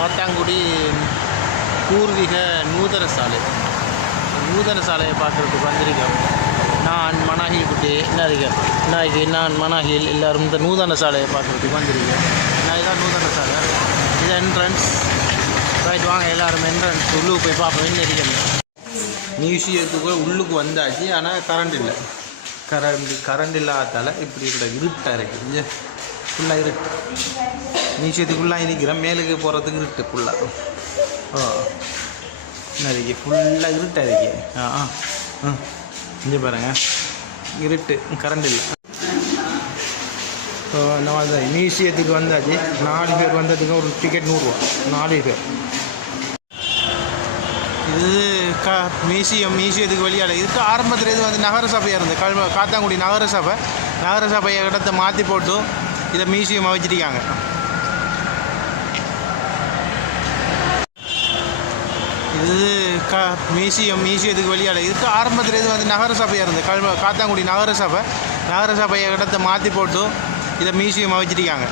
காத்தாங்குடி பூர்வீக நூதன சாலையை பார்க்குறதுக்கு வந்திருக்கோம். நான் மனாஹில் குட்டி நாளைக்கு நான் மனாஹில் எல்லோரும் இந்த நூதன சாலையை பார்க்குறதுக்கு வந்திருக்கேன். நான் இதான் நூதன சாலை, இது என்ட்ரன்ஸ். ரைட், வாங்க எல்லோரும் என்ட்ரன்ஸ் உள்ளுக்கு போய் பார்ப்போம். என்ன இருக்கிறது மியூசியத்துக்கு உள்ளுக்கு வந்தாச்சு. ஆனால் கரண்ட் இல்லாதால இப்படி இருக்கிற இருட்டாக இருக்குது. ஃபுல்லாக இருட்டு. மியூசியத்துக்குள்ளாக இருக்கிறேன். மேலுக்கு போகிறதுக்கு இருட்டு ஃபுல்லாக. இருக்கு ஃபுல்லாக இருட்டாக இருக்கு. இங்கே பாருங்கள், இருட்டு, கரண்ட் இல்லை. நம்ம மியூசியத்துக்கு வந்தாச்சு. 4 பேர் வந்ததுக்கு ஒரு டிக்கெட் 100 ரூபா. 4 பேர். இது மியூசியத்துக்கு வழியால் இதுக்கு ஆரம்பத்தில் இது வந்து நகரசபையாக இருந்தது. காத்தாங்குடி நகரசபையை இடத்தை மாற்றி போட்டு இதை மியூசியமாக வச்சுருக்காங்க. இது மியூசியத்துக்கு வழியால் இதுக்கு ஆரம்பத்தில் இது வந்து நகரசபையாக இருந்தது. காத்தாங்குடி நகரசபையை இடத்தை மாற்றி போட்டு இதை மியூசியமாக வச்சுருக்காங்க.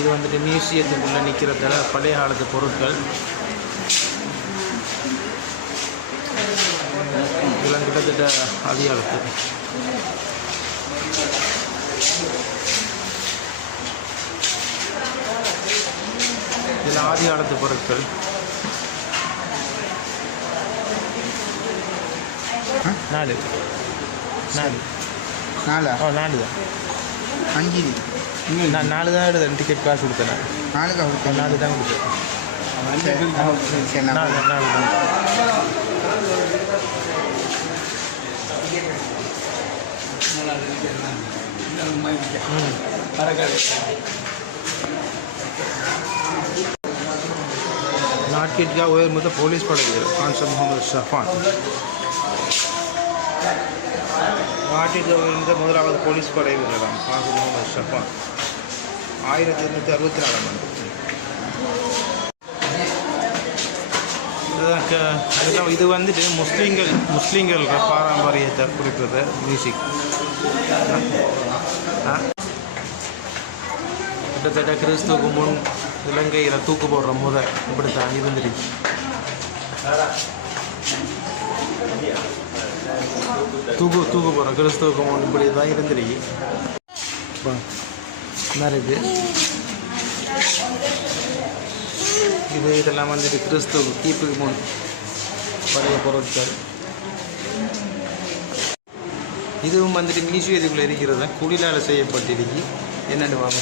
இது வந்துட்டு மியூசியத்துக்குள்ளே நிற்கிறதால பழைய காலத்து பொருட்கள் இதெல்லாம் கிட்டத்தட்ட அதிகாலத்து. இதில் ஆதி காலத்து பொருட்கள். நாலு தான் 5 நான் 4 தான் எடுத்தேன். டிக்கெட் காசு கொடுத்தேன். 4 தான் கொடுத்தேன். 4 தான் கொடுத்தேன். 4 தான். नाटकीट का वो मतलब पुलिस पड़ेगी कांस्टेबल मोहम्मद शफान. नाटकीट முதலாவது போலீஸ் படை வீரராம் கான்ஸ்டபிள் முகமது ஷஃபான் 1864 ஆண்டு. இது வந்துட்டு முஸ்லீம்கள் பாரம்பரியத்தை குறிப்பிட்ட மியூசிக். கிட்டத்தட்ட கிறிஸ்துவுக்கு முன் இலங்கையில் தூக்கு போடுற முறை இப்படித்தான் இருந்துருச்சு. தூக்கு போடுற கிறிஸ்துவுக்கு முன் இப்படி தான் இருந்துருக்கு. இதெல்லாம் வந்துட்டு கிறிஸ்துவுக்கு கீப்புக்கு முன் பழைய பொருட்கள். இதுவும் வந்துட்டு மியூசியத்துக்குள்ளே இருக்கிறது தான் குடிலால் செய்யப்பட்டிருக்கு. என்னென்னு வாங்க.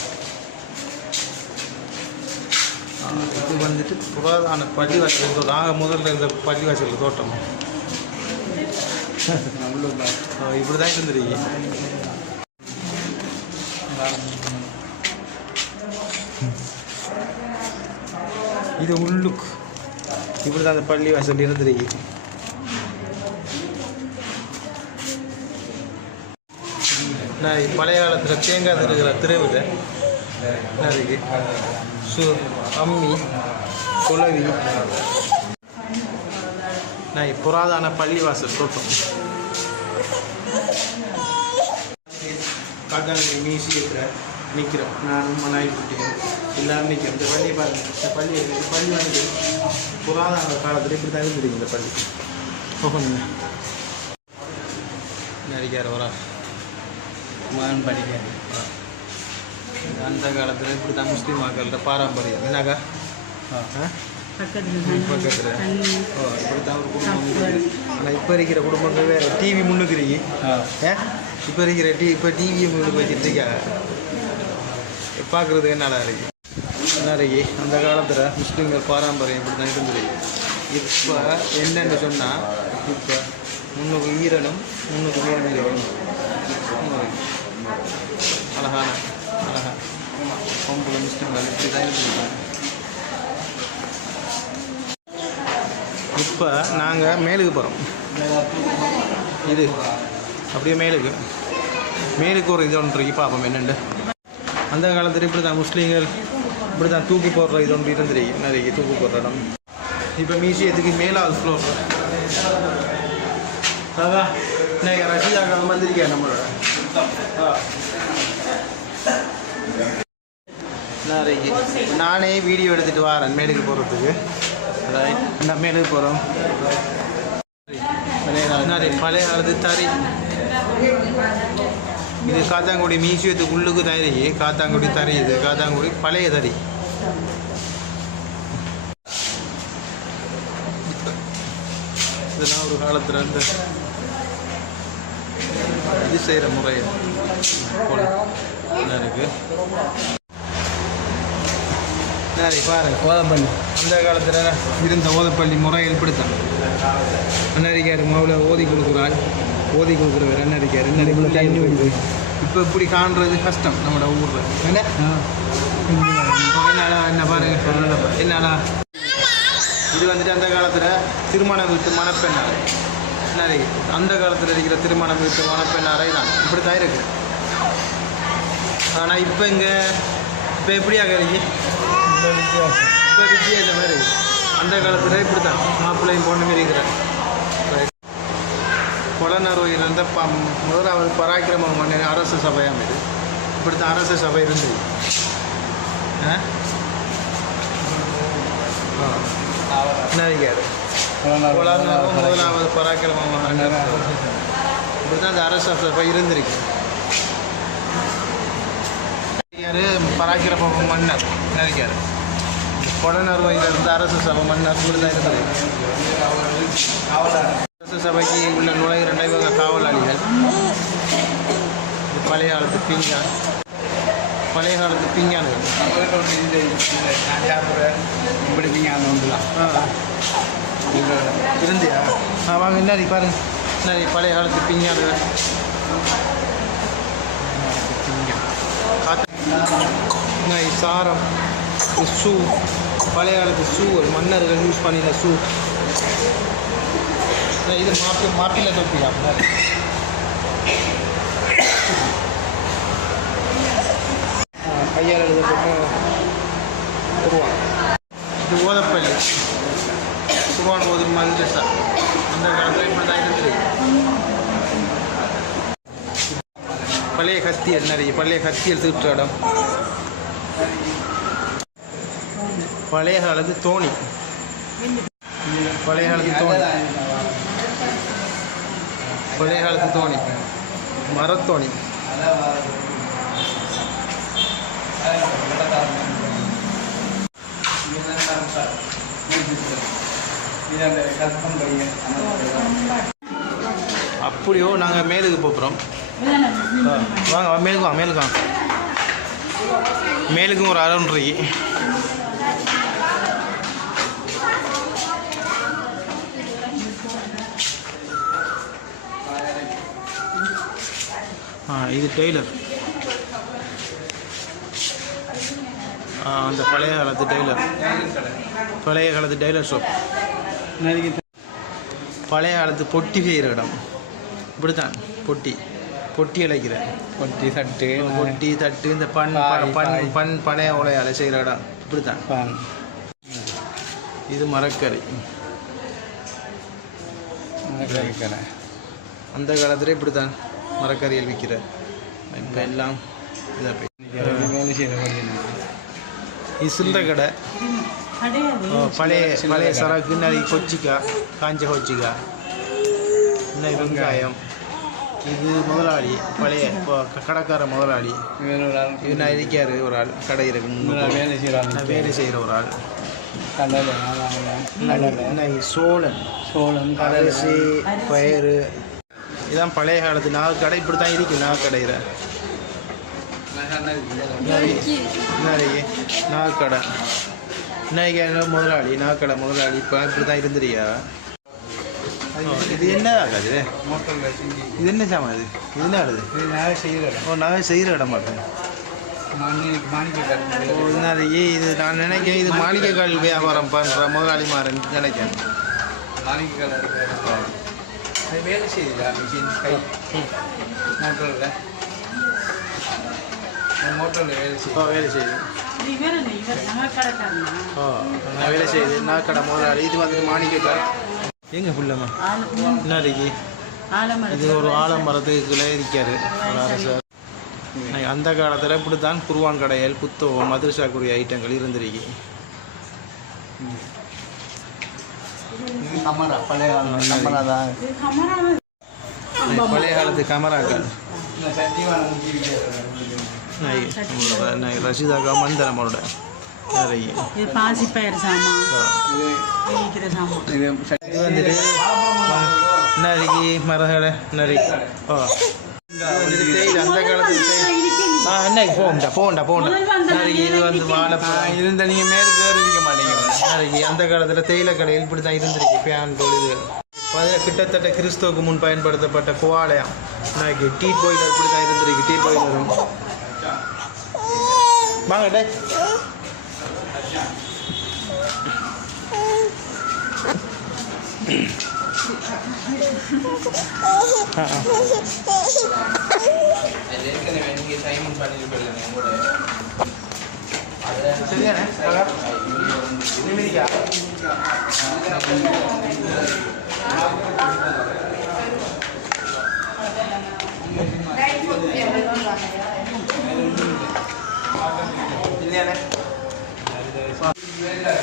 இது வந்துட்டு புராதான பள்ளிவாசல். முதல்ல இருந்த பள்ளிவாசல் தோட்டம் இப்படி தான் இருந்துருக்கு. இது உள்ளுக்கு இப்படி தான் அந்த பள்ளிவாசல் இருந்துருக்கு. நான் பழைய காலத்தில் தேங்காய் இருக்கிற திருவிழா அதுக்கு அம்மி குளவி. நான் புராதான பள்ளிவாசல் தோட்டம். காத்தாங்குடி மியூசியத்தில் நிற்கிறோம். நானும் மனாய் குட்டிகள் எல்லோரும் நிற்கிறோம். இந்த பள்ளி பாருங்கள். இந்த பள்ளி வந்து புராதான காலத்தில் இப்படி தான் இருந்துருக்கு. இந்த பள்ளி போகணுங்க நடிக்கார் வரா மகன் படிக்காரு. அந்த காலத்தில் இப்படி தான் முஸ்லீம் மக்கள்கிட்ட பாரம்பரியம். என்னக்கா பக்கத்தில் இப்படி தான் ஒரு குடும்பம். ஆனால் இப்போ இருக்கிற குடும்பங்கள் வேறு. டிவி முன்னுக்குறீங்க. இப்போ இருக்கிற இப்போ டிவியை முன்னுக்கு வச்சுருக்காங்க. பார்க்குறதுக்கு நல்லா இருக்கு. அந்த காலத்தில் முஸ்லீம்கள் பாரம்பரியம் இப்படி தான் இருந்துருக்கு. இப்போ என்னென்னு சொன்னால் இப்போ முன்னுக்கு ஈரனும் முன்னுக்கு மேலும் அழகா பொம்பளை முஸ்லீம்கள் இப்படி தான் இருந்துருக்காங்க. இப்போ நாங்கள் மேலுக்கு போகிறோம். இது அப்படியே மேலுக்கு ஒரு இது ஒன்று இருக்கு. பார்ப்போம் என்னென்று. அந்த காலத்தில் இப்படி தான் முஸ்லீம்கள் இப்படி தான் தூக்கி போடுற இது ஒன்று இருந்துருக்கு. நிறைய தூக்கி போடுற இடம். இப்போ மியூசியத்துக்கு மேலாவது ஃப்ளோர். அதான் ரஷீதாக்காக வந்திருக்கேன் நம்மளோட. நானே வீடியோ எடுத்துகிட்டு வரேன் மேலுக்கு போகிறதுக்கு. ரைட், நான் மேலுக்கு போகிறோம். பழைய காலத்து தறி இது காத்தாங்குடி மியூசியத்துக்கு உள்ளுக்கு தறி. காத்தாங்குடி தறி, இது காத்தாங்குடி பழைய தறி. இதெல்லாம் ஒரு காலத்தில் இந்த இது செய்கிற முறை இருக்கு. பாருங்க, ஓதப்பள்ளி அந்த காலத்தில் இருந்த ஓதப்பள்ளி முறைகள் இப்படித்தான். அண்ணரிக்காரு மவுளை ஓதி கொடுக்குறாள், ஓதி கொடுக்குறவர் அண்ணரிக்காரு. தண்ணி வருது. இப்போ இப்படி காண்றது கஷ்டம் நம்மளோட ஊரில். என்ன என்னாலா என்ன பாருங்க, என்னாலா இது வந்துட்டு அந்த காலத்தில் திருமண வீட்டு மணப்பெண்ணாரை. நிறைய அந்த காலத்தில் இருக்கிற திருமணம் வீட்டு மணப்பெண்ணாரை தான் இப்படி தான் இருக்கு. ஆனால் இப்போ இங்கே இப்போ எப்படியாக இருக்கு? இப்போ வித்தியாசம் மாதிரி அந்த காலத்தில் இப்படி தான் மாப்பிள்ளையும் பொண்ணுமே இருக்கிறார். கொலநறுவையில் இருந்த முதலாவது பராக்கிரம மன்னர் அரசு சபையாக இது. இப்படி தான் அரசு சபை இருந்தது. நடிகாரு முதலாவது பராக்கிரம மன்னர். இப்படி தான் அந்த அரசு சபை இருந்திருக்கு. பராக்கிரம மன்னர் நடிகாரு. கொடநறுவையில் இருந்த அரசு சபை மன்னர் இப்படி தான் இருந்தது. அரசு சபைக்கு உள்ள நுழைகிற இவங்க காவலாளிகள். பழைய காலத்து பீங்கான், பழைய காலத்து பீங்கான்கள். இப்படி பீங்கான் வந்துலாம் இருந்தியா? வாங்க, என்ன பாருங்க, என்ன பழைய காலத்து பீங்கான்கள். சாரம், ஷூ, பழைய காலத்து ஷூ, மன்னர்கள் யூஸ் பண்ணின ஷூ. இது மாப்பிள்ளை தொப்பியா? கையால் எழுதப்பட்ட குருவான். இது ஓதப்பள்ளி குருவான் ஓதும் மந்திரசா. அந்த காலத்தில் இப்படி தான் இருந்தது. பழைய கத்தியல், நிறைய பழைய கத்தியல் திருட்டுற இடம். பழைய காலத்து தோணி, பழைய காலத்து தோணி, பழைய காலத்து தோணி, மரத்தோணி. அப்படியோ நாங்கள் மேலுக்கு போகிறோம். வாங்க, மேலுக்கு வாங்க, மேலுக்கு வாங்க. மேலுக்கும் ஒரு அறம் இருக்கு. இது டெய்லர். அந்த பழைய காலத்து டெய்லர், பழைய காலத்து டெய்லர் ஷாப். பழைய காலத்து பொட்டி செய்கிற இடம். இப்படித்தான் பொட்டி, பொட்டி அழைக்கிற பொட்டி தட்டு, பொட்டி தட்டு, இந்த பனைய உலையால் செய்கிற இடம். இப்படித்தான். இது மரக்கறி. அந்த காலத்தில் இப்படித்தான் மரக்கறியில் விற்கிற. இப்போ எல்லாம் இதாக இது சில்லறை கடை. பழைய பழைய சரக்கு, நிறைய கொச்சிக்காய், காஞ்ச கொச்சிக்காய், இன்னும் வெங்காயம். இது முதலாளி, பழைய கடைக்கார முதலாளி. இது நான் இருக்காரு ஒரு ஆள், கடை இருக்கு, வேலை செய்கிற ஒரு ஆள். சோழன், சோழன் அரிசி பயிறு. இதுதான் பழைய காலத்து நாகக்கடை. இப்படி தான் இருக்குது நாகக்கடையில். நிறைய நாகக்கடை, இன்னைக்கு முதலாளி, நாகக்கடை முதலாளி. இப்போ இப்படி தான் இருந்துறியா? இது என்ன ஆகாது? இது என்ன சாமா? இது இது என்ன ஆகுது? நகை செய்கிற இடம். ஓ, நகை செய்கிற இடம் மாட்டேன். நிறைய இது நான் நினைக்கிறேன், இது மாளிகைகள் வியாபாரம் பண்ணுற முதலாளி மாறன்னு நினைக்கிறேன். வேலை செய்யுதா மிஷின்? கை மோட்டரில், மோட்டரில் வேலை செய்யுது. வேலை செய்யுது. நான் வேலை செய்யுது நாகக்கடை முதலாளி. இது வந்துட்டு மாணிக்கக்காய். எங்கே ஃபுல்லம்மா என்ன இருக்கு? இது ஒரு ஆலமரத்துக்குள்ளே இருக்காரு ஒரு அரசர். அந்த காலத்தில் இப்படித்தான் குருவான் கடையல் புத்தகம் மதுரசாக்குரிய ஐட்டங்கள் இருந்திருக்கு. பழைய காலத்து கமராக்கள் ரஷிதாக்கா மந்தர் நம்மளோட பாசிப்பயிர் சாமான் இது வந்துட்டு நறுக்கி மரகளை நறுக்கி தேயிலை அந்த காலத்தில் அன்னைக்கு போண்டா நறுக்கி இது வந்து வாழைப்பழம் இருந்த நீங்கள் மேலே கேறிக்க மாட்டீங்க. நறுக்கி அந்த காலத்தில் தேயிலை கடையில் இப்படி தான் இருந்திருக்கு. ஃபேன் பொழுது கிட்டத்தட்ட கிறிஸ்துவுக்கு முன் பயன்படுத்தப்பட்ட குவாலயம் நறுக்கி டீ பாய்லர் இப்படி தான் இருந்திருக்கு. டீ பாய்லரும் வாங்க டே சரியானே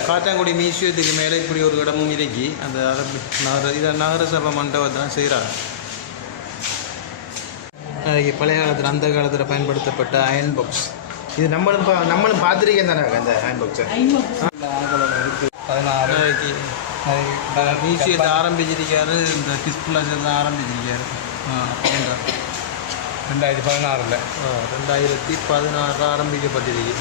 காத்தாங்குடி மியூசியத்துக்கு மேலே இப்படி ஒரு இடமும் இறக்கி அந்த நகரசபை மண்டபத்தை தான் செய்கிறாங்க. பழைய காலத்தில் அந்த காலத்தில் பயன்படுத்தப்பட்ட அயன் பாக்ஸ் இது நம்மளும் பார்த்துருக்கேன் தானே அந்த அயன் பாக்ஸை. 16 மியூசியத்தை ஆரம்பிச்சிருக்காரு இந்த கிஸ் பிளாஸ் தான் ஆரம்பிச்சிருக்காரு 2016 2016 ஆரம்பிக்கப்பட்டிருக்கு.